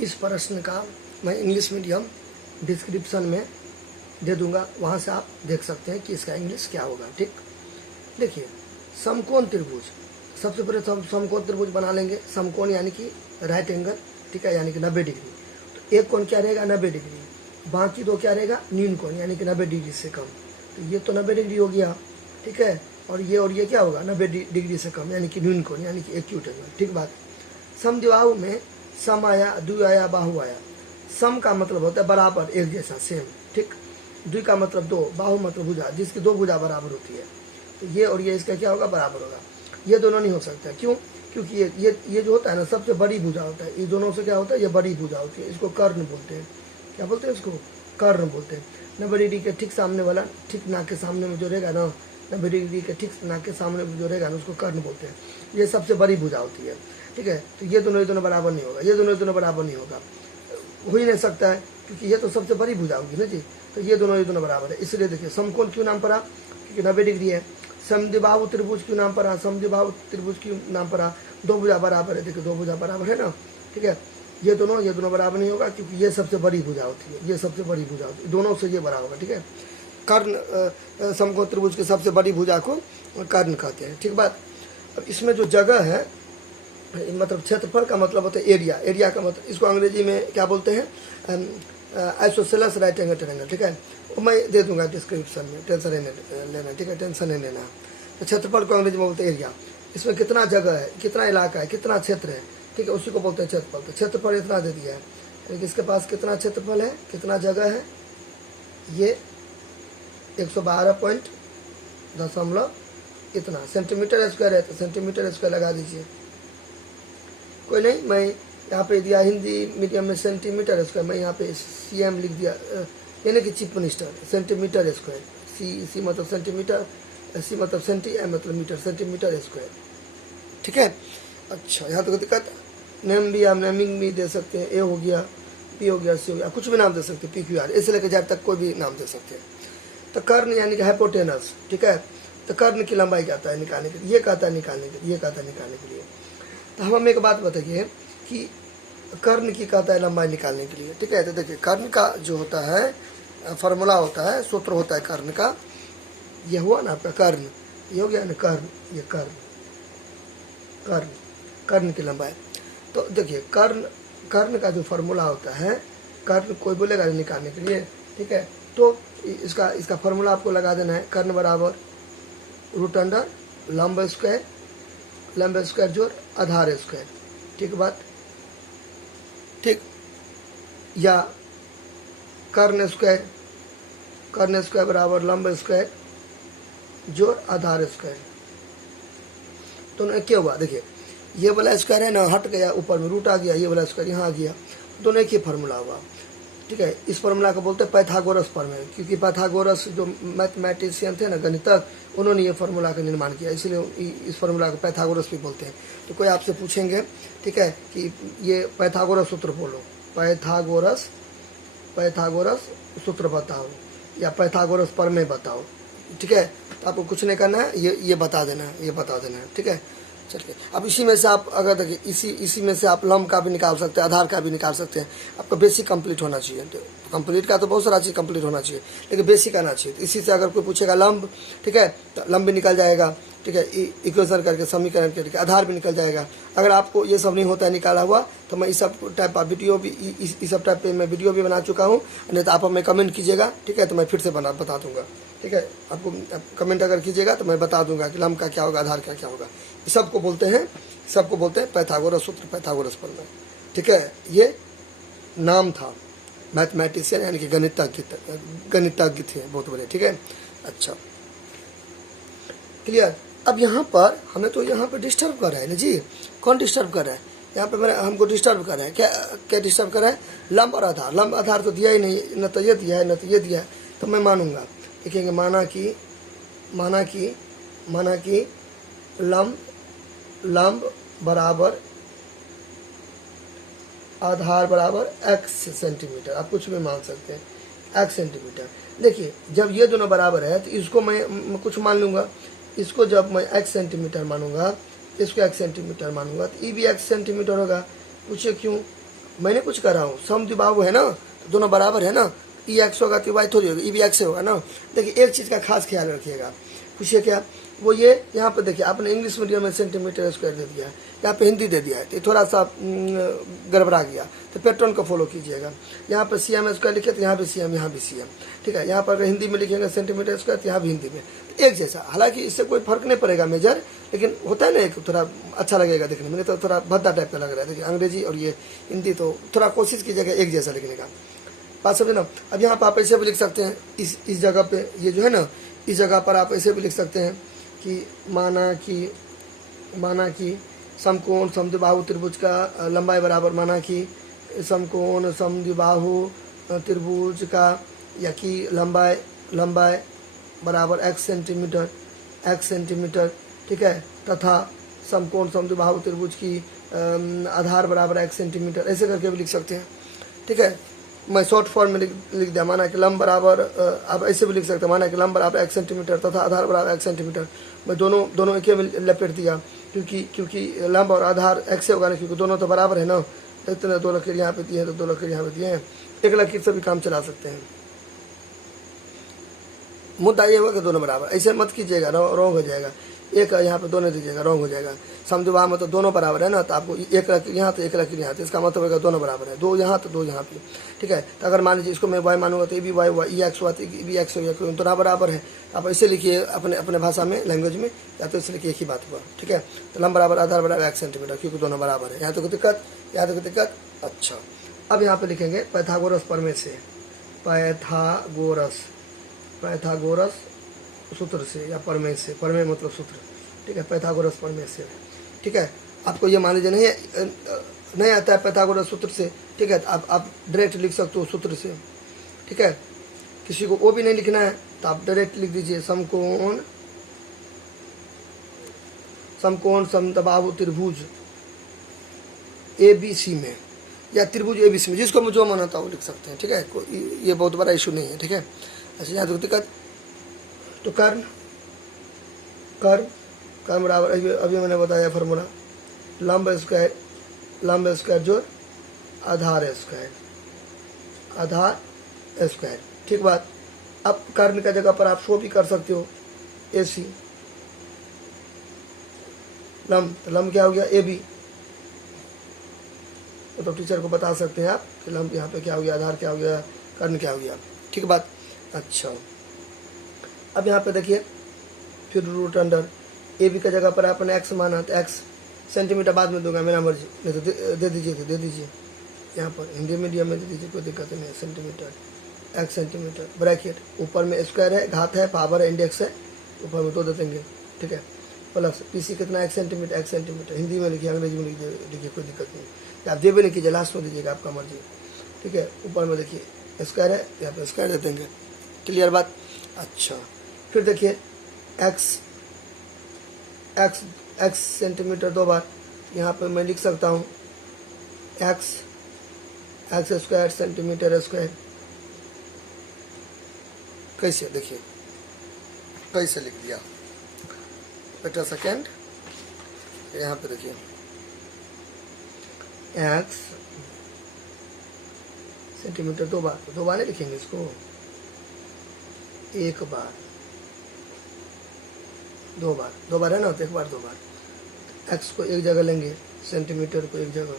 इस प्रश्न का मैं इंग्लिश मीडियम डिस्क्रिप्शन में दे दूंगा, वहाँ से आप देख सकते हैं कि इसका इंग्लिश क्या होगा। ठीक, देखिए समकोण त्रिभुज, सबसे पहले तो हम समकोण त्रिभुज बना लेंगे। समकोण यानी कि राइट एंगल, ठीक है, यानी कि 90 डिग्री। तो एक कोण क्या रहेगा 90 डिग्री, बाकी दो क्या रहेगा न्यून कोण यानी कि 90 डिग्री से कम। तो ये तो 90 डिग्री हो गया, ठीक है, और ये क्या होगा 90 डिग्री से कम यानी कि न्यून कोण यानी कि एक्यूट एंगल। ठीक बात। समद्विबाहु में सम आया, द्वि आया, बाहु आया। सम का मतलब होता है बराबर, एक जैसा, सेम। ठीक, द्वि का मतलब दो, बाहु मतलब भुजा, जिसकी दो भुजा बराबर होती है। तो ये और ये इसका क्या होगा बराबर होगा। ये दोनों नहीं हो सकता, क्यों? क्योंकि ये जो होता है ना सबसे बड़ी भुजा होता है। ये दोनों से क्या होता है, ये बड़ी भुजा होती है, इसको कर्ण बोलते हैं। क्या बोलते हैं इसको? कर्ण बोलते हैं। 90 डिग्री के ठीक सामने वाला, ठीक नाक के सामने में जो रहेगा ना, 90 डिग्री के ठीक नाक के सामने में जो रहेगा ना, उसको कर्ण बोलते हैं। ये सबसे बड़ी भुजा होती है, ठीक है। तो ये दोनों बराबर नहीं होगा, ये दोनों बराबर नहीं होगा, हो ही नहीं सकता है, क्योंकि ये तो सबसे बड़ी भुजा होगी ना जी। तो ये दोनों बराबर है, इसलिए देखिए समकोण क्यों नाम पड़ा, क्योंकि 90 डिग्री है। समद्विबाहु त्रिभुज क्यों नाम पड़ा, समद्विबाहु त्रिभुज क्यों नाम पड़ा, दो भुजा बराबर है। देखिए दो भुजा बराबर है ना, ठीक है। ये दोनों बराबर नहीं होगा, क्योंकि ये सबसे बड़ी भुजा होती है, ये सबसे बड़ी भुजा होती है, दोनों से ये बड़ा होगा, ठीक है। कर्ण, समकोण त्रिभुज की सबसे बड़ी भुजा को कर्ण कहते हैं, ठीक बात। अब इसमें जो जगह है, मतलब क्षेत्रफल का मतलब होता है एरिया। एरिया का मतलब इसको अंग्रेजी में क्या बोलते हैं, आइसोसेलेस राइट एंगल ट्रायंगल, ठीक है। वो मैं दे दूंगा डिस्क्रिप्शन में, टेंशन नहीं लेना, ठीक है, टेंशन नहीं लेना। तो क्षेत्रफल को अंग्रेजी में बोलते हैं एरिया। इसमें कितना जगह है, कितना इलाका है, कितना क्षेत्र है, ठीक है, उसी को बोलते हैं क्षेत्रफल। तो क्षेत्रफल इतना दे दिया है, लेकिन इसके पास कितना क्षेत्रफल है, कितना जगह है, ये 112 इतना सेंटीमीटर स्क्वायर है। तो सेंटीमीटर स्क्वायर लगा दीजिए, कोई नहीं। मैं यहाँ पे दिया हिंदी मीडियम में सेंटीमीटर स्क्वायर, मैं यहाँ पे CM लिख दिया, यानी कि चीफ मिनिस्टर। सेंटीमीटर स्क्वायर, सी मतलब सेंटीमीटर, सी मतलब सेंटी, एम मतलब मीटर, सेंटीमीटर स्क्वायर, ठीक है। अच्छा, यहाँ तक दिक्कत। नेम भी आप नेमिंग भी दे सकते हैं, ए हो गया, पी हो गया, सी हो गया, कुछ भी नाम दे सकते हैं, PQR, इससे लेकर जेड तक कोई भी नाम दे सकते हैं। तो कर्ण यानी कि हाइपोटेनस, ठीक है। तो कर्ण की लंबाई कहता है निकालने के लिए, ये कहता है निकालने के लिए, ये कहता है निकालने के लिए। तो हम एक बात बताइए कि कर्ण की कहता है लंबाई निकालने के लिए, ठीक है। तो देखिए कर्ण का जो होता है फार्मूला होता है, सूत्र होता है कर्ण का, ये हुआ ना आपका कर्ण, ये हो गया ना कर्ण, ये कर्ण की लंबाई। तो देखिए कर्ण का जो फार्मूला होता है, कर्ण कोई बोलेगा निकालने के लिए, ठीक है। तो इसका फार्मूला आपको लगा देना है, कर्ण बराबर √अंडर लंब स्क्वायर जोड़ आधार स्क्वायर, ठीक बात, ठीक। या कर्ण स्क्वायर बराबर लंब स्क्वायर जोड़ आधार स्क्वायर। दोनों क्या हुआ, देखिए ये वाला स्क्वायर है ना, हट गया, ऊपर में रूट आ गया, ये वाला स्क्वायर यहाँ आ गया, दोनों एक ही फार्मूला हुआ, ठीक है। इस फार्मूला को बोलते हैं पाइथागोरस प्रमेय, क्योंकि पाइथागोरस जो मैथमेटिशियन थे ना, गणितज्ञ, उन्होंने ये फार्मूला का निर्माण किया, इसलिए इस फार्मूला को पाइथागोरस भी बोलते हैं। तो कोई आपसे पूछेंगे, ठीक है, कि ये पाइथागोरस सूत्र बोलो, पाइथागोरस सूत्र बताओ या पाइथागोरस प्रमेय बताओ, ठीक है। तो आपको कुछ नहीं करना है, ये बता देना है, ठीक है। चलिए, अब इसी में से आप अगर देखिए इसी में से आप लंब का भी निकाल सकते हैं, आधार का भी निकाल सकते हैं। आपका बेसिक कंप्लीट होना चाहिए। तो कंप्लीट का तो बहुत सारा चीज़ कंप्लीट होना चाहिए, लेकिन बेसिक आना चाहिए। तो इसी से अगर कोई पूछेगा लंब, ठीक है, तो लंब भी निकल जाएगा, ठीक है, इक्वेशन करके, समीकरण करके आधार भी निकल जाएगा। अगर आपको ये सब नहीं होता है निकाला हुआ, तो मैं इस सब टाइप का वीडियो भी, इस सब टाइप पे मैं वीडियो भी बना चुका हूँ, नहीं तो आप हमें कमेंट कीजिएगा, ठीक है, तो मैं फिर से बता दूंगा, ठीक है। आपको कमेंट अगर कीजिएगा तो मैं बता दूंगा कि लंब का क्या होगा, आधार का क्या होगा। सबको बोलते हैं पाइथागोरस सूत्र, पाइथागोरस प्रमेय, ठीक है। ये नाम था, मैथमेटिशियन यानी कि गणितज्ञ थे बहुत बड़े, ठीक है। अच्छा, क्लियर। अब यहाँ पर हमें तो यहाँ पर डिस्टर्ब कर रहा है ना जी, कौन डिस्टर्ब कर रहा है यहाँ पे? मेरा हमको डिस्टर्ब कर रहा है, क्या डिस्टर्ब कर रहा है? लंब और आधार। लंब आधार तो दिया ही नहीं, न तो ये दिया है न तो ये दिया है, तो मैं मानूंगा। देखेंगे, माना कि लंब बराबर आधार बराबर x सेंटीमीटर, आप कुछ भी मान सकते हैं, x सेंटीमीटर। देखिए जब ये दोनों बराबर है तो इसको मैं कुछ मान लूँगा, इसको जब मैं x सेंटीमीटर मानूंगा, इसको x सेंटीमीटर मानूंगा, तो ये भी x सेंटीमीटर होगा। पूछिए क्यों? मैंने कुछ कर रहा हूँ, समद्विबाहु है ना, तो दोनों बराबर है ना, ई एक्स होगा तो वाई थोड़ी होगी, ई भी एक्स होगा ना। देखिए एक चीज़ का खास ख्याल रखिएगा, पूछिए क्या, वो ये यहाँ पर देखिए आपने इंग्लिश मीडियम में सेंटीमीटर स्क्वायर दे दिया है, यहाँ पे हिंदी दे दिया है, तो थोड़ा सा गड़बड़ा गया, तो पैटर्न को फॉलो कीजिएगा। यहाँ पर सी एम स्क्वायर लिखे तो यहाँ भी सी एम, यहाँ भी सी एम, ठीक है। यहाँ पर अगर हिंदी में लिखेंगे सेंटीमीटर स्क्वायर तो यहाँ भी हिंदी में, तो एक जैसा, हालांकि इससे कोई फर्क नहीं पड़ेगा मेजर, लेकिन होता है ना एक थोड़ा अच्छा लगेगा देखने में, तो थोड़ा भद्दा टाइप का लग रहा है। देखिए अंग्रेजी और ये हिंदी, तो थोड़ा कोशिश कीजिएगा एक जैसा लिखने का, बात समझे ना। अब यहाँ पर आप ऐसे भी लिख सकते हैं, इस जगह पे ये जो है ना, इस जगह पर आप ऐसे भी लिख सकते हैं कि माना कि समकोण समद्विबाहु त्रिभुज का लंबाई बराबर, माना कि समकोण समद्विबाहु त्रिभुज का या कि लंबाई बराबर x सेंटीमीटर, ठीक है, तथा समकोण समद्विबाहु त्रिभुज की आधार बराबर x सेंटीमीटर, ऐसे करके भी लिख सकते हैं, ठीक है। मैं शॉर्ट फॉर्म में लिख दिया, माना कि लंब बराबर, आप ऐसे भी लिख सकते हैं, माना कि लंब बराबर x सेंटीमीटर तथा आधार बराबर x सेंटीमीटर। मैं दोनों एक में लपेट दिया, क्योंकि लंब और आधार x से होगा ना, क्योंकि दोनों तो बराबर है ना। देखते हैं 2 लकीर यहाँ पे दिए हैं तो 2 लकीर यहाँ पे दिए हैं, 1 लकीर से भी काम चला सकते हैं। मुद्दा ये होगा कि दोनों बराबर, ऐसे मत कीजिएगा, रॉन्ग हो जाएगा। एक यहाँ पे दोनों दीजिएगा, रॉन्ग हो जाएगा। समद्विबाहु में तो दोनों बराबर है ना, तो आपको 1 लकीर यहाँ तो 1 लकीर यहाँ, तो इसका मतलब होगा दोनों बराबर है, 2 यहाँ तो 2 यहाँ पे, ठीक है। तो अगर मान लीजिए इसको मैं वाई मानूंगा तो ये भी वाई हुआ, ई एक्स हुआ तो ये भी एक्स हो गया, क्योंकि दोनों बराबर है। आप ऐसे लिखिए अपने भाषा में, लैंग्वेज में, या तो इससे लिखिए एक ही बात हुआ, ठीक है। तो लंब बराबर आधार बराबर x सेंटीमीटर, क्योंकि दोनों बराबर है। यहाँ तो कोई दिक्कत, यहाँ तो कोई दिक्कत। अच्छा, अब यहाँ पे लिखेंगे पाइथागोरस प्रमेय से, पाइथागोरस सूत्र से या प्रमेय से, प्रमेय मतलब सूत्र, ठीक है, पाइथागोरस प्रमेय से, ठीक है। आपको ये मान लीजिए नहीं आता है पाइथागोरस सूत्र से, ठीक है, तो आप डायरेक्ट लिख सकते हो सूत्र से, ठीक है। किसी को वो भी नहीं लिखना है तो आप डायरेक्ट लिख दीजिए, समकोण समद्विबाहु त्रिभुज ABC में, या त्रिभुज ABC में, जिसको जो मानता है वो लिख सकते हैं, ठीक है। ये बहुत बड़ा इशू नहीं है, ठीक है। अच्छा, यहाँ तो दिक्कत, तो कर्ण बराबर, अभी मैंने बताया फॉर्मूला, लंब स्क्वायर जोड़ आधार स्क्वायर, ठीक बात। अब कर्ण का जगह पर आप शो भी कर सकते हो AC, लंब क्या हो गया AB, तो टीचर को बता सकते हैं आप कि लंब यहाँ पे क्या हो गया, आधार क्या हो गया, कर्ण क्या हो गया, ठीक बात। अच्छा, अब यहाँ पे देखिए फिर रूट अंडर AB का जगह पर आपने x माना, तो x सेंटीमीटर बाद में दूंगा, मेरा मर्जी, नहीं तो दे दीजिए यहाँ पर हिंदी मीडियम में दे दीजिए, कोई दिक्कत नहीं है। सेंटीमीटर, x सेंटीमीटर, ब्रैकेट, ऊपर में स्क्वायर है, घात है, पावर है, इंडेक्स है, ऊपर में 2 दे देंगे, ठीक है, प्लस PC कितना x सेंटीमीटर, हिंदी में लिखिए, अंग्रेजी में लिखिए, कोई दिक्कत नहीं। आप जे भी नहीं कीजिए, लास्ट में दीजिएगा, आपका मर्जी, ठीक है। ऊपर में देखिए स्क्वायर है, यहाँ पे स्क्वायर दे देंगे, क्लियर बात। अच्छा, फिर देखिए x सेंटीमीटर 2 बार, यहाँ पे मैं लिख सकता हूँ x स्क्वायर सेंटीमीटर स्क्वायर, कैसे देखिए, कैसे लिख दिया, बेटा सेकेंड, यहाँ पे देखिए x सेंटीमीटर 2 बार, 2 बार नहीं लिखेंगे इसको, 1 बार, 2 बार है ना, तो 1 बार 2 बार। x को एक जगह लेंगे, सेंटीमीटर को एक जगह,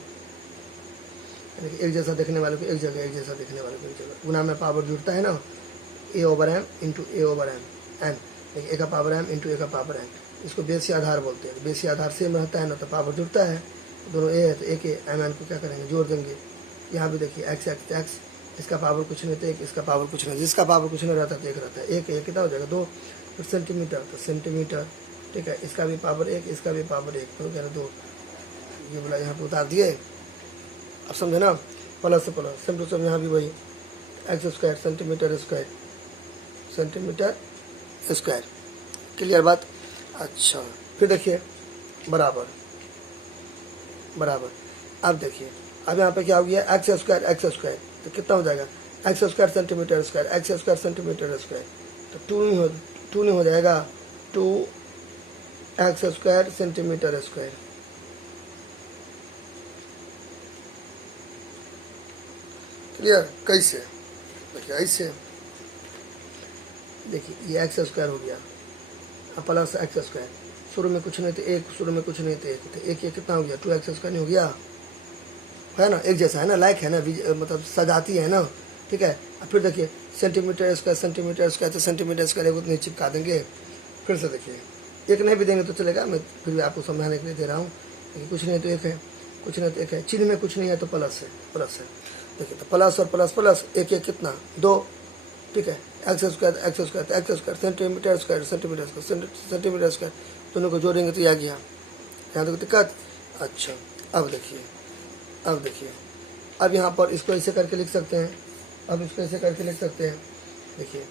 यानी कि एक जैसा देखने वाले को एक जगह, एक जैसा देखने वाले को एक जगह, गुना में पावर जुड़ता है ना, a/m इंटू a/m, a का पावर m इंटू a का पावर m, इसको बेसी आधार बोलते हैं। बेसी आधार सेम रहता है ना, तो पावर जुड़ता है, दोनों a है तो a के m को क्या करेंगे, जोड़ देंगे। यहाँ भी देखिए x, इसका पावर कुछ नहीं तो 1, इसका पावर कुछ नहीं, जिसका पावर कुछ नहीं रहता तो 1 रहता है, 1 कितना हो जाएगा 2, फिर सेंटीमीटर तो सेंटीमीटर, ठीक है, इसका भी पावर 1, इसका भी पावर 1, तो क्या 2, ये बोला यहाँ पे उतार दिए, अब समझे ना, प्लस से प्लस, सेम टू सेम यहाँ भी वही, x square centimetre square, clear बात। अच्छा, फिर देखिए बराबर, अब देखिए, अब यहाँ पे क्या हो गया, x स्क्वायर, तो कितना हो जाएगा, x स्क्वायर सेंटीमीटर स्क्वायर, तो 2 नहीं हो जाएगा, 2x square centimetre square, clear? कैसे? देखिए ऐसे, देखिए ये एक्स स्क्वायर हो गया, अब प्लस एक्स स्क्वायर, शुरू में कुछ नहीं थे एक, शुरू में कुछ नहीं थे एक, तो एक ये कितना हो गया, 2x स्क्वायर नहीं हो गया, है ना? एक जैसा है ना, लाइक है ना, मतलब सजाती है ना, ठीक है। अब फिर देखिए सेंटीमीटर स्क्वायर, सेंटीमीटर स्क्वायर, तो सेंटीमीटर स्क्वायर एक उतनी चिपका देंगे। फिर से देखिए, एक नहीं भी देंगे तो चलेगा, मैं फिर भी आपको समझाने के लिए दे रहा हूँ। देखिए कुछ नहीं तो एक है, कुछ नहीं तो एक है, चिन्ह में कुछ नहीं है तो प्लस है, प्लस है। देखिए तो प्लस और प्लस प्लस, एक एक कितना, 2, ठीक है। X square x square x square, centimetre square centimetre square centimetre square, दोनों को जोड़ेंगे तो आ गया। यहाँ तक दिक्कत? अच्छा, अब देखिए, अब देखिए, अब यहाँ पर इसको ऐसे करके लिख सकते हैं, अब इसको ऐसे करके लिख सकते हैं। देखिए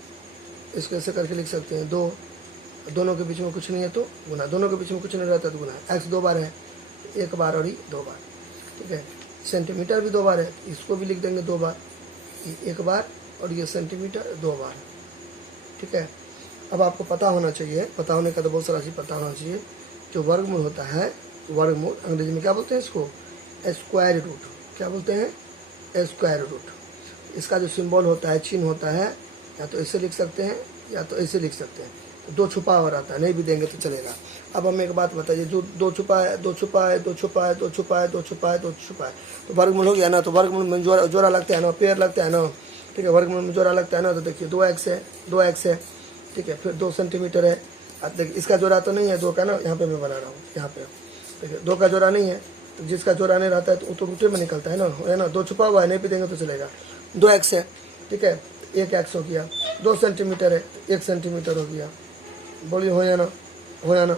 इसको ऐसे करके लिख सकते हैं, 2, दोनों के बीच में कुछ नहीं है तो गुना, दोनों के बीच में कुछ नहीं रहता तो गुना। एक्स 2 बार है, एक बार और ये 2 बार, ठीक है। सेंटीमीटर भी 2 बार है, इसको भी लिख देंगे 2 बार, ये 1 बार और ये सेंटीमीटर 2 बार, ठीक है। अब आपको पता होना चाहिए, पता होने का तो बहुत सारा चीज़ पता होना चाहिए। जो वर्गमूल होता है, वर्गमूल अंग्रेजी में क्या बोलते हैं इसको? Square root. क्या बोलते हैं? Square root. इसका जो सिंबल होता है, चिन्ह होता है, या तो ऐसे लिख सकते हैं या तो ऐसे लिख सकते हैं। तो 2 छुपा हुआ रहता है, नहीं भी देंगे तो चलेगा। अब हमें एक बात बताइए, जो 2 छुपा है, 2 छुपा है, 2 छुपा है, 2 छुपा है, 2 छुपा है, 2 छुपा है, तो वर्गमूल हो गया ना। तो वर्गमूल में जोड़ा लगता है ना, पेयर लगता है ना, ठीक है। वर्गमूल में जोड़ा लगता है ना, तो देखिए 2x है, 2x है, ठीक है। फिर 2 सेंटीमीटर है। अब देखिए इसका जोड़ा तो नहीं है 2 का ना, यहाँ पे मैं बना रहा हूँ, यहाँ पे देखिए 2 का जोड़ा नहीं है, तो जिसका जोड़ा नहीं रहता है तो वो तो रूटे में निकलता है ना, 2 छुपा हुआ है, नहीं भी देंगे तो चलेगा। 2x है, ठीक है, 1x हो गया। 2 सेंटीमीटर है, 1 सेंटीमीटर हो गया। बोलिए हो या ना, हो या ना?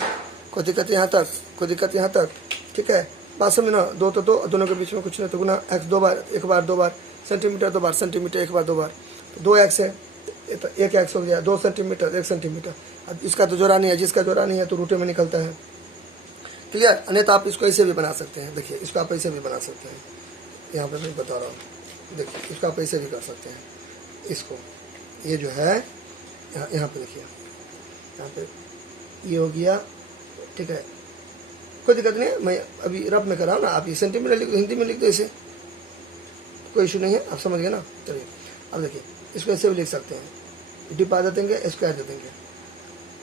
कोई दिक्कत यहाँ तक, कोई दिक्कत यहाँ तक, ठीक है। बात समझ ना, 2 तो 2, दोनों के बीच में कुछ नहीं तो गुना, x 2 बार, 1 बार 2 बार, सेंटीमीटर 2 बार, सेंटीमीटर 1 बार 2 बार, तो 2x है, तो 1x हो गया। 2 सेंटीमीटर 1 सेंटीमीटर। अब इसका तो जोड़ा नहीं है, जिसका जोड़ा नहीं है तो रूटे में निकलता है, क्लियर? अन्यथा आप इसको ऐसे भी बना सकते हैं। देखिए इसको आप ऐसे भी बना सकते हैं, यहाँ पे मैं बता रहा हूँ। देखिए इसको आप ऐसे भी कर सकते हैं, इसको, ये जो है यहाँ पे देखिए, यहाँ पे ये हो गया, ठीक है। कोई दिक्कत नहीं है, मैं अभी रफ में कर रहा हूँ ना, आप ये सेंटीमीटर लिख दो, हिंदी में लिख दो, ऐसे कोई इशू नहीं है, आप समझ गए ना। चलिए अब देखिए इसको ऐसे भी लिख सकते हैं, डिपा दे देंगे, स्क्वायर दे देंगे,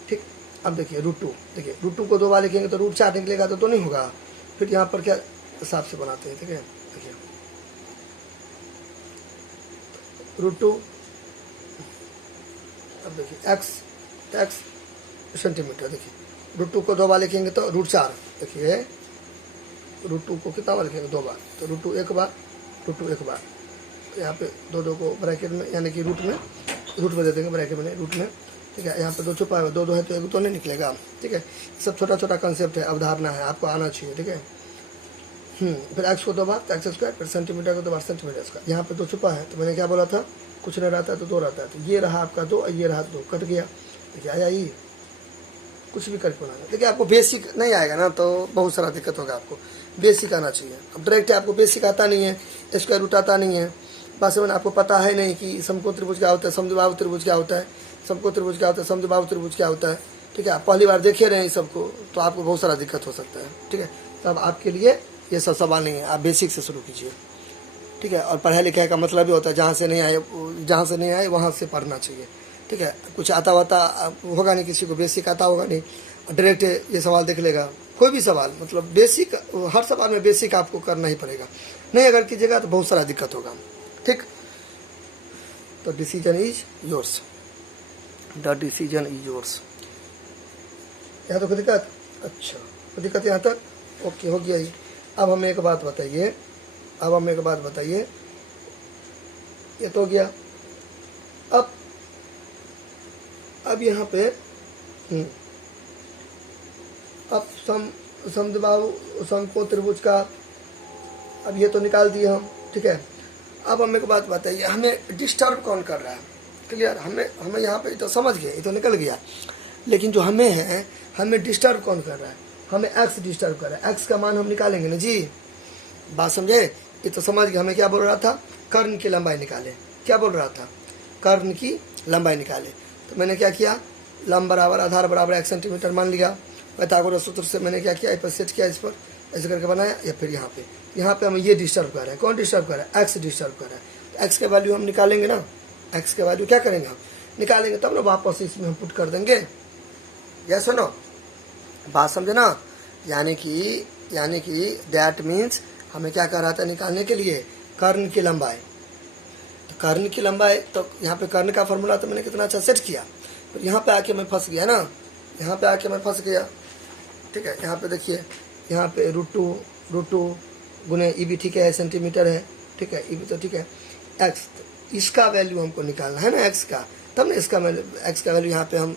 ठीक। अब देखिए √2, देखिए √2 को 2 बार लिखेंगे तो √4 निकलेगा, तो नहीं होगा। फिर यहाँ पर क्या हिसाब से बनाते हैं, ठीक है। देखिए √2, अब देखिए x सेंटीमीटर, देखिए √2 को 2 बार लिखेंगे तो √4, देखिए √2 को कितना बार लिखेंगे? 2 बार, तो √2 1 बार, √2 1 बार, तो यहाँ पे 2 को ब्रैकेट में, यानी कि रूट में दे देंगे, ब्रैकेट में रूट में, ठीक है। यहाँ पे 2 छुपा है, 2 है तो 1 तो नहीं निकलेगा, ठीक है। सब छोटा छोटा कंसेप्ट है, अवधारणा है, आपको आना चाहिए, ठीक है। फिर x को 2 बार तो एक्स स्क्वायर, फिर सेंटीमीटर को 2 बार सेंटीमीटर स्क्वायर। यहाँ पे 2 छुपा है, तो मैंने क्या बोला था, कुछ नहीं रहता है तो 2 रहता है, तो ये रहा आपका 2 और ये रहा 2, कट गया। देखिए आया ये, कुछ भी करके बनाना। देखिए आपको बेसिक नहीं आएगा ना तो बहुत सारा दिक्कत होगा, आपको बेसिक आना चाहिए। अब डायरेक्ट आपको बेसिक आता नहीं है, स्क्वायर रूट आता नहीं है, बस में आपको पता है नहीं कि समकोण त्रिभुज क्या होता है, समद्विबाहु त्रिभुज क्या होता है, समकोण त्रिभुज क्या होता है, समद्विबाहु त्रिभुज क्या होता है, ठीक है। आप पहली बार देखे रहे हैं सबको, तो आपको बहुत सारा दिक्कत हो सकता है, ठीक है। तब आपके लिए ये सब सवाल नहीं है, आप बेसिक से शुरू कीजिए, ठीक है। और पढ़ाई लिखाई का मतलब भी होता है जहाँ से नहीं आए वहाँ से पढ़ना चाहिए, ठीक है। कुछ आता वाता होगा नहीं, किसी को बेसिक आता होगा नहीं, डायरेक्ट ये सवाल देख लेगा, कोई भी सवाल, मतलब बेसिक, हर सवाल में बेसिक आपको करना ही पड़ेगा, नहीं अगर कीजिएगा तो बहुत सारा दिक्कत होगा, ठीक। तो decision is yours, the decision is yours. यहाँ तो कोई दिक्कत? अच्छा, कोई दिक्कत यहाँ तक? ओके, हो गया ये। अब हमें एक बात बताइए, ये तो हो गया। अब यहाँ पे अब समद्विबाहु समकोण त्रिभुज का, अब ये तो निकाल दिए हम, ठीक है। अब हमें एक बात बताइए, हमें डिस्टर्ब कौन कर रहा है? क्लियर? हमें यहाँ पे तो समझ गए, ये तो निकल गया, लेकिन जो हमें है, हमें डिस्टर्ब कौन कर रहा है? हमें x डिस्टर्ब कर रहा है। x का मान हम निकालेंगे ना जी, बात समझे? ये तो समझ गए। हमें क्या बोल रहा था? कर्ण की लंबाई निकाले। क्या बोल रहा था? कर्ण की लंबाई निकाले। तो मैंने क्या किया, लंब बराबर आधार बराबर 1 सेंटीमीटर मान लिया। पाइथागोरस सूत्र से मैंने क्या किया, इस पर सेट किया, इस पर ऐसे करके बनाया। या फिर यहाँ पे हमें ये डिस्टर्ब कर रहा है। कौन डिस्टर्ब कर रहा है? एक्स डिस्टर्ब कर रहा है। एक्स का वैल्यू हम निकालेंगे ना, एक्स का वैल्यू क्या करेंगे हम निकालेंगे, तब ना वापस इसमें हम पुट कर देंगे। यस सुनो, बात समझे ना, यानी कि दैट मीन्स हमें क्या कर रहा था निकालने के लिए, कर्ण की लंबाई। तो कर्ण की लंबाई, तो यहाँ पे कर्ण का फॉर्मूला तो मैंने कितना अच्छा सेट किया, पर यहाँ पे आके मैं फंस गया ना, यहाँ पे आके मैं फंस गया। ठीक है, यहाँ पे देखिए, यहाँ पे √2 गुने ई बी, ठीक है, सेंटीमीटर है, ठीक है, ई बी तो ठीक है, एक्स, इसका वैल्यू हमको निकालना है ना एक्स का, तब ना इसका एक्स का वैल्यू यहाँ पे हम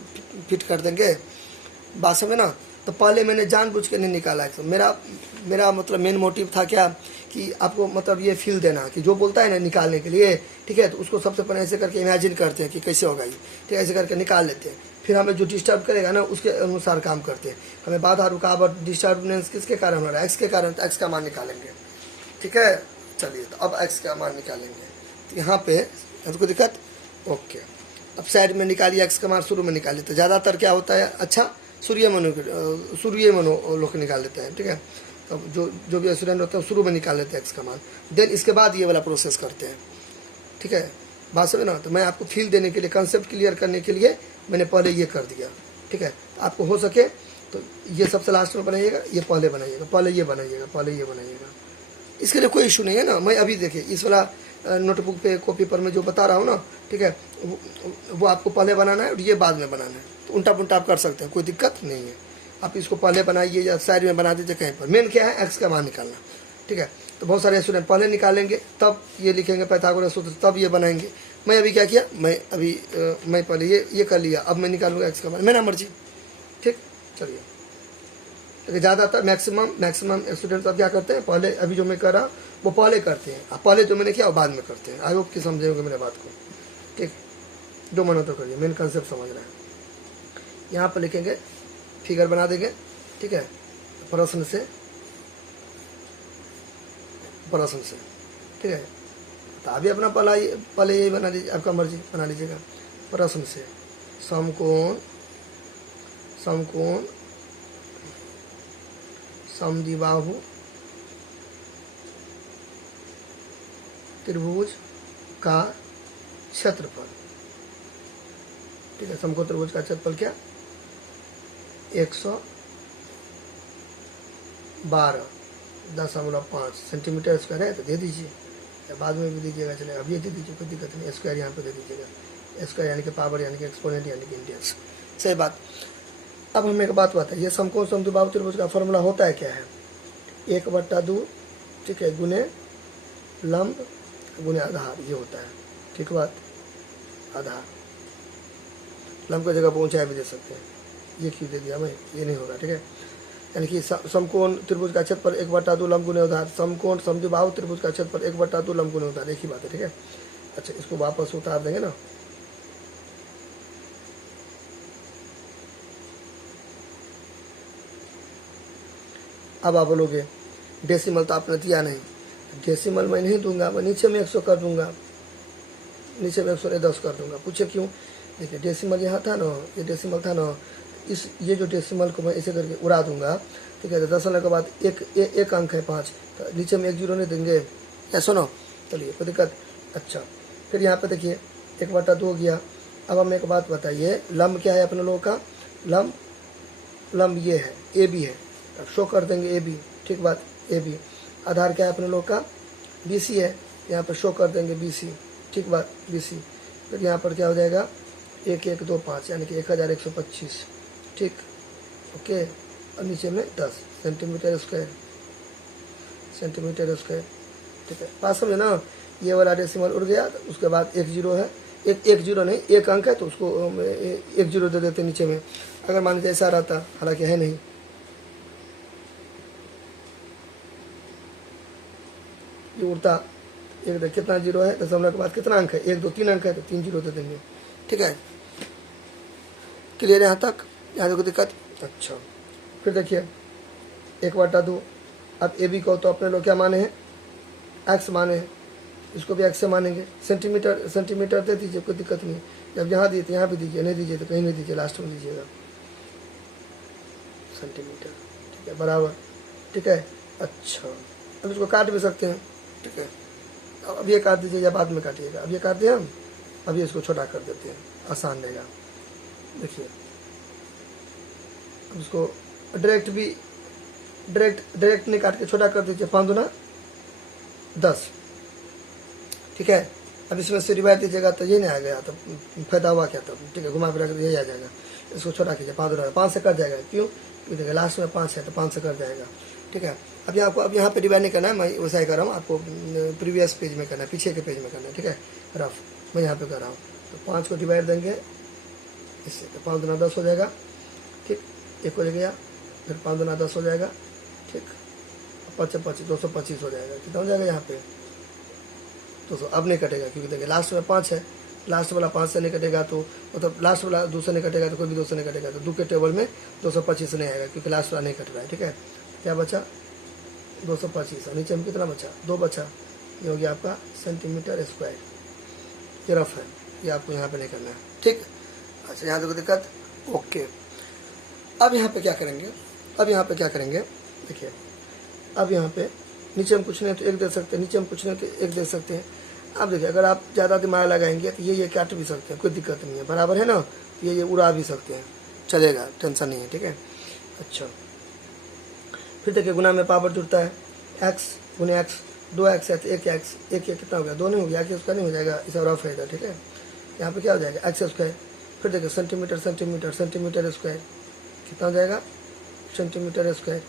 फिट कर देंगे। बात समझे ना। तो पहले मैंने जानबूझ के नहीं निकाला एक्स, मेरा मतलब मेन मोटिव था क्या कि आपको मतलब ये फील देना कि जो बोलता है ना निकालने के लिए, ठीक है, तो उसको सबसे पहले ऐसे करके इमेजिन करते हैं कि कैसे होगा ये, ठीक है, ऐसे करके निकाल लेते हैं, फिर हमें जो डिस्टर्ब करेगा ना उसके अनुसार काम करते हैं। हमें बाधा रुकावट डिस्टर्बेंस किसके कारण हो रहा है, एक्स के कारण, तो एक्स का मान निकालेंगे। ठीक है, चलिए, तो अब एक्स का मान निकालेंगे। तो यहाँ पे कोई दिक्कत, ओके। अब साइड में निकालिए एक्स का मान, शुरू में निकालिए, तो ज़्यादातर क्या होता है, अच्छा सूर्य मनो लोग निकाल लेते हैं। ठीक है, तो जो भी स्टूडेंट होते हैं शुरू में निकाल लेते हैं एक्स का मान, देन इसके बाद ये वाला प्रोसेस करते हैं। ठीक है, बात समझे ना। तो मैं आपको फील देने के लिए, कंसेप्ट क्लियर करने के लिए मैंने पहले ये कर दिया। ठीक है, तो आपको हो सके तो ये सबसे लास्ट में बनाइएगा, ये पहले बनाइएगा, पहले ये बनाइएगा, पहले ये बनाइएगा, इसके लिए कोई इशू नहीं है ना। मैं अभी देखिए इस वाला नोटबुक पे कॉपी पर मैं जो बता रहा हूँ ना, ठीक है, वो आपको पहले बनाना है और ये बाद में बनाना है, तो उल्टा पुल्टा आप कर सकते हैं, कोई दिक्कत नहीं है। आप इसको पहले बनाइए या साइड में बना दीजिए कहीं पर, मेन क्या है एक्स का मान निकालना। ठीक है, तो बहुत सारे स्टूडेंट पहले निकालेंगे तब ये लिखेंगे पाइथागोरस सूत्र, तब ये बनाएंगे। मैं अभी क्या किया, मैं पहले ये कर लिया, अब मैं निकालूंगा एक्स का मान, मेरा मर्जी। ठीक, चलिए, लेकिन ज़्यादातर मैक्सिमम स्टूडेंट्स अब क्या करते हैं, पहले अभी जो मैं कर रहा वो पहले करते हैं, पहले जो मैंने किया वो बाद में करते हैं। आई होप कि समझेंगे मेरे बात को। ठीक, जो मनो तो करिए, मेन कंसेप्ट समझ रहे हैं। यहाँ पर लिखेंगे, फिगर बना देंगे। ठीक है, प्रश्न से, ठीक है, तो अभी अपना पहले यही बना लीजिए, आपका मर्जी बना लीजिएगा। प्रश्न से समकोण समद्विबाहु त्रिभुज का क्षेत्रफल। ठीक है, समकोण त्रिभुज का क्षेत्रफल क्या, 112.5 सेंटीमीटर स्क्वायर है, तो दे दीजिए, या बाद में भी दीजिएगा, चलेगा, अभी दे दीजिए, कोई दिक्कत नहीं। स्क्वायर यहाँ पे दे दीजिएगा, स्क्वायर यानी कि पावर, यानी कि एक्सपोनेंट, यानी कि इंडियंस, सही बात। अब हमें एक बात बताइए, समकोण समद्विबाहु त्रिभुज का फॉर्मूला होता है क्या है, 1/2, ठीक है, गुने लंब गुने आधार, ये होता है। ठीक बात, आधार, लंब की जगह पर ऊंचाई भी दे सकते हैं, ये क्यों दे दिया मैं, ये नहीं होगा। ठीक है, यानी कि समकोण त्रिभुज का क्षेत्रफल 1/2 लंब गुने आधार, समकोण समद्विबाहु त्रिभुज का क्षेत्रफल 1/2 लंब गुने आधार, एक ही बात है। ठीक है, अच्छा, इसको वापस उतार देंगे ना, अब आप बोलोगे डेसिमल तो आपने दिया नहीं, डेसिमल मैं नहीं दूंगा, मैं नीचे में 100 कर दूंगा, नीचे में 110 कर दूंगा। पूछे क्यों, देखिए डेसिमल यहाँ था ना, ये डेसिमल था ना, ये जो डेसिमल को मैं ऐसे करके उड़ा दूंगा। ठीक है, तो दशमलव के बाद एक अंक है 5, तो नीचे में 1 0 नहीं देंगे, या सुनो, चलिए कोई दिक्कत। अच्छा, फिर यहाँ पे देखिए 1/2 गया। अब हमें एक बात बताइए, लंब क्या है अपने लोगों का, लंब ये है, ए बी है, अब शो कर देंगे ए बी। ठीक बात, ए बी। आधार क्या है अपने लोग का, बी सी है, यहाँ पर शो कर देंगे बी सी। ठीक बात, बी सी। फिर यहाँ पर क्या हो जाएगा, 1125, यानी कि 1125। ठीक, ओके, और नीचे में 10 सेंटीमीटर स्क्वायर। ठीक है, बात समझे ना। ये वाला डेसिमल उड़ गया, तो उसके बाद 1 0 है, एक 0 नहीं, एक अंक है, तो उसको 1 0 दे देते नीचे में, अगर मान लीजिए ऐसा रहता, हालांकि है नहीं। ये उड़ता, एक कितना 0 है, दशमलव के बाद कितना अंक है, 1 2 3 अंक है, तो 3 0 दे देंगे। ठीक है, क्लियर है यहाँ तक, यहाँ देखो दिक्कत। अच्छा, फिर देखिए 1/2, अब ए बी को तो अपने लोग क्या माने हैं, एक्स माने हैं, इसको भी एक्स से मानेंगे। सेंटीमीटर दे दीजिए, कोई दिक्कत नहीं, जब यहाँ दिए तो यहाँ भी दीजिए, नहीं दीजिए तो कहीं नहीं दीजिए, लास्ट में दीजिएगा सेंटीमीटर। ठीक है, बराबर। ठीक है, अच्छा, अब इसको काट भी सकते हैं। ठीक है, अब ये काट दीजिए या बाद में काटिएगा। अब ये काट दिया हम, अब ये इसको छोटा कर देते हैं, आसान रहेगा। देखिए अब इसको डायरेक्ट नहीं काट के छोटा कर दीजिए, 5 दूना 10, ठीक है। अब इसमें से डिवाइड दीजिएगा तो ये नहीं आ गया, तो फायदा हुआ क्या तब, ठीक है। घुमा फिरा कर यही आ जाएगा। इसको छोटा कीजिए, 5 दूना 5 से कट जाएगा, क्यों, क्योंकि देखिए लास्ट में 5 है तो 5 से कट जाएगा, ठीक है। अब आपको अब यहाँ पे डिवाइड नहीं करना है, मैं वैसा ही कर रहा हूँ, आपको प्रीवियस पेज में करना है, पीछे के पेज में करना है, ठीक है। रफ मैं यहाँ पे कर रहा हूँ, तो 5 को डिवाइड देंगे इससे, तो 5 दूना 10 हो जाएगा, ठीक। एक हो गया, फिर 5 दूना 10 हो जाएगा, ठीक। 25 225 हो जाएगा। कितना हो जाएगा यहाँ पे 200। अब नहीं कटेगा, क्योंकि देखिए लास्ट में 5 है, लास्ट वाला 5 से नहीं कटेगा, तो मतलब लास्ट वाला 2 से नहीं कटेगा, तो कोई भी 2 से नहीं कटेगा, तो 2 के टेबल में 225 नहीं आएगा, क्योंकि लास्ट वाला नहीं कट रहा है, ठीक है। क्या बचा 225, और नीचे में कितना बचा 2 बचा, ये हो गया आपका सेंटीमीटर स्क्वायर। ये रफ है, ये आपको यहाँ पे नहीं करना है, ठीक। अच्छा यहाँ देखो दिक्कत, ओके। अब यहाँ पे क्या करेंगे, अब यहाँ पे क्या करेंगे, देखिए अब यहाँ पे नीचे हम कुछ नहीं तो 1 दे सकते हैं, नीचे हम कुछ नहीं तो 1 दे सकते हैं। अब देखिए अगर आप ज़्यादा दिमाग लगाएंगे तो ये काट भी सकते हैं, कोई दिक्कत नहीं है, बराबर है ना। तो ये उड़ा भी सकते हैं, चलेगा, टेंशन नहीं है, ठीक है। अच्छा फिर देखिए गुना में पावर जुड़ता है, x गुने x, 2x है तो 1x, 1 कितना हो गया 2 नहीं हो गया, कि उसका नहीं हो जाएगा, इसे रफ है, ठीक है। यहाँ पे क्या हो जाएगा x स्क्वायर, फिर देखिए सेंटीमीटर स्क्वायर कितना हो जाएगा सेंटीमीटर स्क्वायर,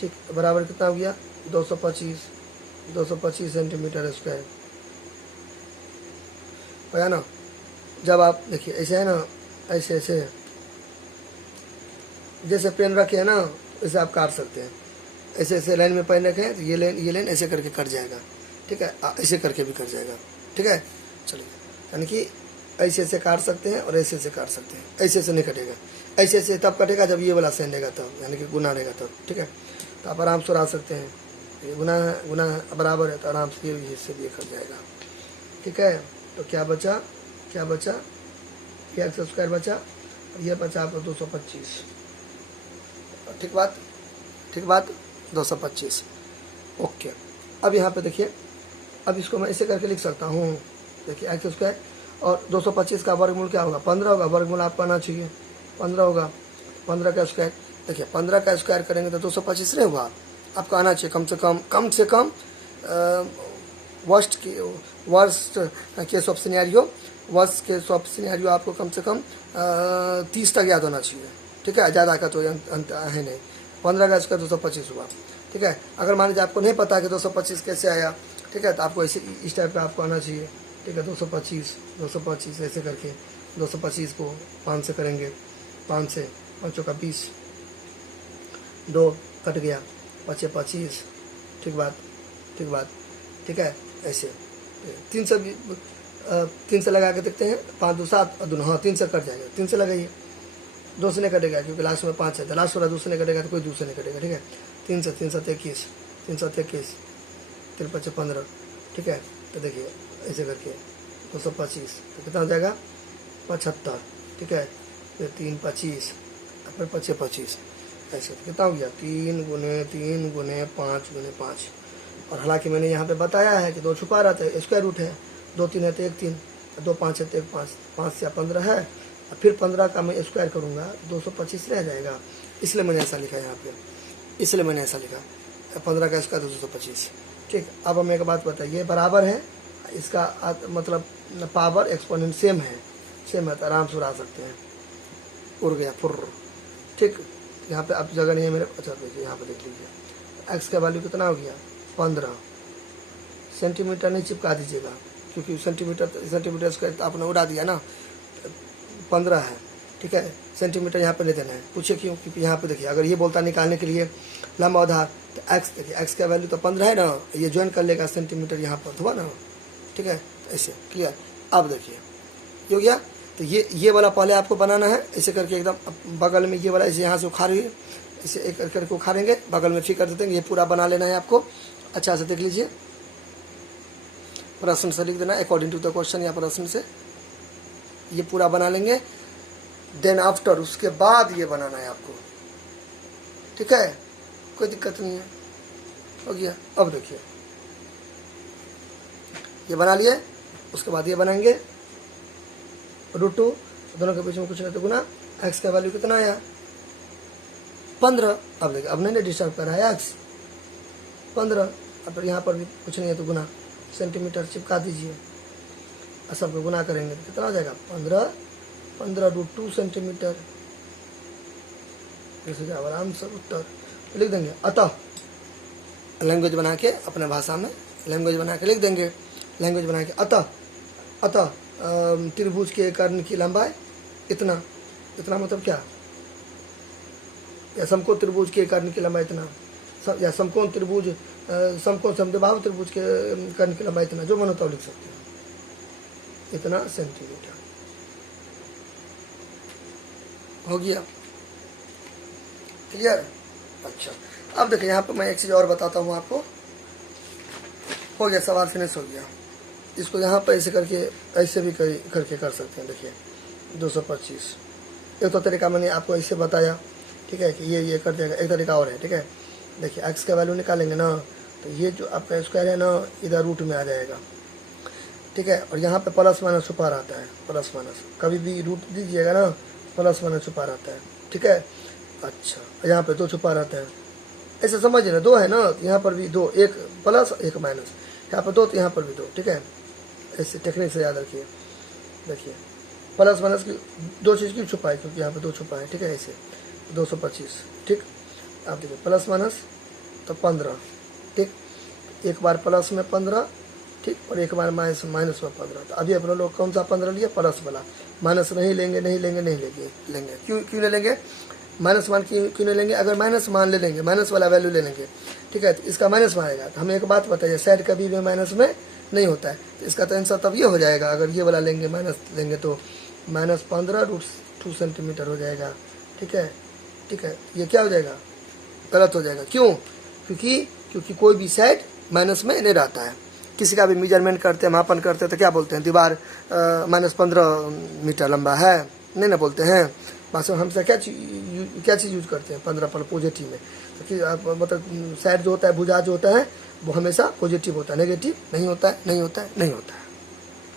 ठीक। बराबर कितना हो गया 225 सेंटीमीटर स्क्वायर हो गया ना। जब आप देखिए ऐसे है ना, ऐसे ऐसे जैसे पेन रखे है ना, ऐसे आप काट सकते हैं, ऐसे ऐसे लाइन में पेन रखे हैं तो ये लाइन ऐसे करके कट जाएगा, ठीक है। ऐसे करके भी कट जाएगा, ठीक है। चलिए यानी कि ऐसे ऐसे काट सकते हैं और ऐसे ऐसे काट सकते हैं, ऐसे ऐसे नहीं कटेगा, ऐसे ऐसे तब कटेगा जब ये वाला साइन रहेगा तब, यानी कि गुना रहेगा तब, ठीक है। तो आप आराम से उड़ा सकते हैं, ये गुना बराबर है तो आराम से ये इससे भी कट जाएगा, ठीक है। तो क्या बचा ये x स्क्वायर बचा, ये बचा आपको 225, ठीक बात 225, ओके। अब यहाँ पे देखिए, अब इसको मैं ऐसे करके लिख सकता हूँ, देखिए x स्क्वायर और 225 का वर्गमूल क्या होगा 15 होगा, वर्गमूल आपका आना चाहिए 15 होगा, 15 का स्क्वायर, देखिए 15 का स्क्वायर करेंगे तो 225 नहीं होगा, आपका आना चाहिए कम से कम वर्स्ट केस ऑफ सिनेरियो आपको कम से कम 30 तक याद होना चाहिए, ठीक है। ज़्यादा का तो अंत है नहीं, 15 का स्क्वायर 225 हुआ, ठीक है। अगर मान लीजिए आपको नहीं पता कि 225 कैसे आया, ठीक है, तो आपको ऐसे इस टाइप का आपको आना चाहिए, ठीक है। 225 ऐसे करके 225 को 5 से करेंगे, 5 से 5 का 20, 2 कट गया, 5 25, ठीक बात, ठीक है। ऐसे 3 से लगा के देखते हैं, 5 2 7 और 2 हाँ 3 से कट जाएगा, 3 से लगाइए, 2 से नहीं कटेगा क्योंकि लास्ट में 5 है, तो लास्ट वाला 2 से नहीं कटेगा तो कोई 2 से नहीं कटेगा, ठीक है। 3 से 21, 3 5 15, ठीक है। तो देखिए ऐसे करके 225 तो कितना हो जाएगा 75, ठीक है। फिर 3 25, फिर 5 25, ऐसे तो कितना हो गया 3 गुने 5 गुने 5। और हालांकि मैंने यहाँ पे बताया है कि 2 छुपा रहता है, स्क्वायर रूट है, 2 3 है तो 1 3, 2 5 है तो 1 5, 5 से 15 है, और फिर 15 का मैं स्क्वायर करूँगा 225 रह जाएगा, इसलिए मैंने ऐसा लिखा यहाँ पे, 15 का स्क्वायर 225, ठीक। अब हमें एक बात बताइए, बराबर है, इसका मतलब पावर एक्सपोनेंट सेम है तो आराम से उड़ा सकते हैं, उड़ गया फुर्र, ठीक। यहाँ पे अब जगह नहीं है मेरे, अच्छा देखिए यहाँ पे देख लीजिए x का वैल्यू कितना हो गया 15 सेंटीमीटर, नहीं चिपका दीजिएगा क्योंकि सेंटीमीटर स्क्वायर तो आपने उड़ा दिया ना, 15 है, ठीक है। सेंटीमीटर यहाँ पे नहीं देना है, पूछे क्यों, क्योंकि यहाँ पे देखिए अगर ये बोलता निकालने के लिए लंबा आधार तो x देखिए x का वैल्यू तो 15 है ना, ये ज्वाइन कर लेगा सेंटीमीटर यहाँ पर हुआ ना, ठीक है। ऐसे क्लियर। अब देखिए ये हो गया, तो ये वाला पहले आपको बनाना है, ऐसे करके एकदम बगल में ये वाला ऐसे यहाँ से उखाड़िए, इसे एक करके उखाड़ेंगे, बगल में ठीक कर देते हैं, ये पूरा बना लेना है आपको, अच्छा से देख लीजिए, प्रश्न से लिख देना अकॉर्डिंग टू द क्वेश्चन या प्रश्न से ये पूरा बना लेंगे, देन आफ्टर उसके बाद ये बनाना है आपको, ठीक है, कोई दिक्कत नहीं है, हो गया। अब देखिए ये बना लिए। उसके बाद ये बनाएंगे √2, दोनों के बीच में कुछ नहीं तो गुना। x का वैल्यू कितना आया 15। अब देखिए अब नहीं डिस्टर्ब कर रहा है x 15। अब यहाँ पर भी कुछ नहीं है तो गुना, सेंटीमीटर चिपका दीजिए और सबको गुना करेंगे तो कितना हो जाएगा 15 √2 सेंटीमीटर। जैसे जाओ आराम से उत्तर तो लिख देंगे। अतः लैंग्वेज बना के अपने भाषा में लैंग्वेज बना के लिख देंगे। लैंग्वेज बना के अतः त्रिभुज के कर्ण की लंबाई इतना। इतना मतलब क्या, या समकोण त्रिभुज के कर्ण की लंबाई इतना, या समकोण त्रिभुज समकोण समद्विबाहु त्रिभुज के कर्ण की लंबाई इतना, जो मन होता है लिख सकते हैं, इतना सेंटीमीटर। हो गया क्लियर। अच्छा अब देखिए यहाँ पे मैं एक चीज़ और बताता हूँ आपको। हो गया सवाल फिनिश हो गया। इसको यहाँ पर ऐसे करके ऐसे भी करके कर सकते हैं। देखिए 225 एक तो तरीका मैंने आपको ऐसे बताया, ठीक है, कि ये कर देगा। एक तरीका और है, ठीक है। देखिए x का वैल्यू निकालेंगे ना तो ये जो आपका स्क्वायर है ना इधर रूट में आ जाएगा, ठीक है। और यहाँ पे प्लस माइनस छुपा रहता है, प्लस माइनस कभी भी रूट दीजिएगा ना प्लस माइनस छुपा रहता है, ठीक है। अच्छा यहाँ पे 2 छुपा रहता है, ऐसे समझिए ना, 2 है ना यहाँ पर भी 2, एक प्लस एक माइनस, यहाँ पर 2 तो यहाँ पर भी 2, ठीक है। ऐसे टेक्निक से याद रखिए। देखिए प्लस माइनस की 2 चीज़ क्यों छुपा है, क्योंकि यहाँ पे 2 छुपा है, ठीक है। ऐसे 225, ठीक। आप देखिए प्लस माइनस तो 15, ठीक। एक बार प्लस में 15, ठीक, और एक बार माइनस में 15। तो अभी अपने लोग कौन सा 15 लिए, प्लस वाला। माइनस नहीं लेंगे, क्यों नहीं लेंगे, माइनस मान क्यों नहीं लेंगे। अगर माइनस मान ले लेंगे, माइनस वाला वैल्यू ले लेंगे, ठीक है, तो इसका माइनस में आएगा। तो हमें एक बात बताइए, साइड कभी भी माइनस में नहीं होता है, तो इसका तो आंसर तब ये हो जाएगा। अगर ये वाला लेंगे माइनस लेंगे तो -15 √2 सेंटीमीटर हो जाएगा, ठीक है, ठीक है। ये क्या हो जाएगा, गलत हो जाएगा। क्यों, क्योंकि कोई भी साइड माइनस में नहीं रहता है। किसी का भी मेजरमेंट करते हैं, मापन करते हैं तो क्या बोलते हैं, दीवार -15 मीटर लंबा है, नहीं ना बोलते हैं। बस हमसे क्या चीज़ यूज करते हैं 15 पर पॉजिटिव में, तो कि मतलब साइड जो होता है, भुजा जो होता है वो हमेशा पॉजिटिव होता है, नेगेटिव नहीं होता है।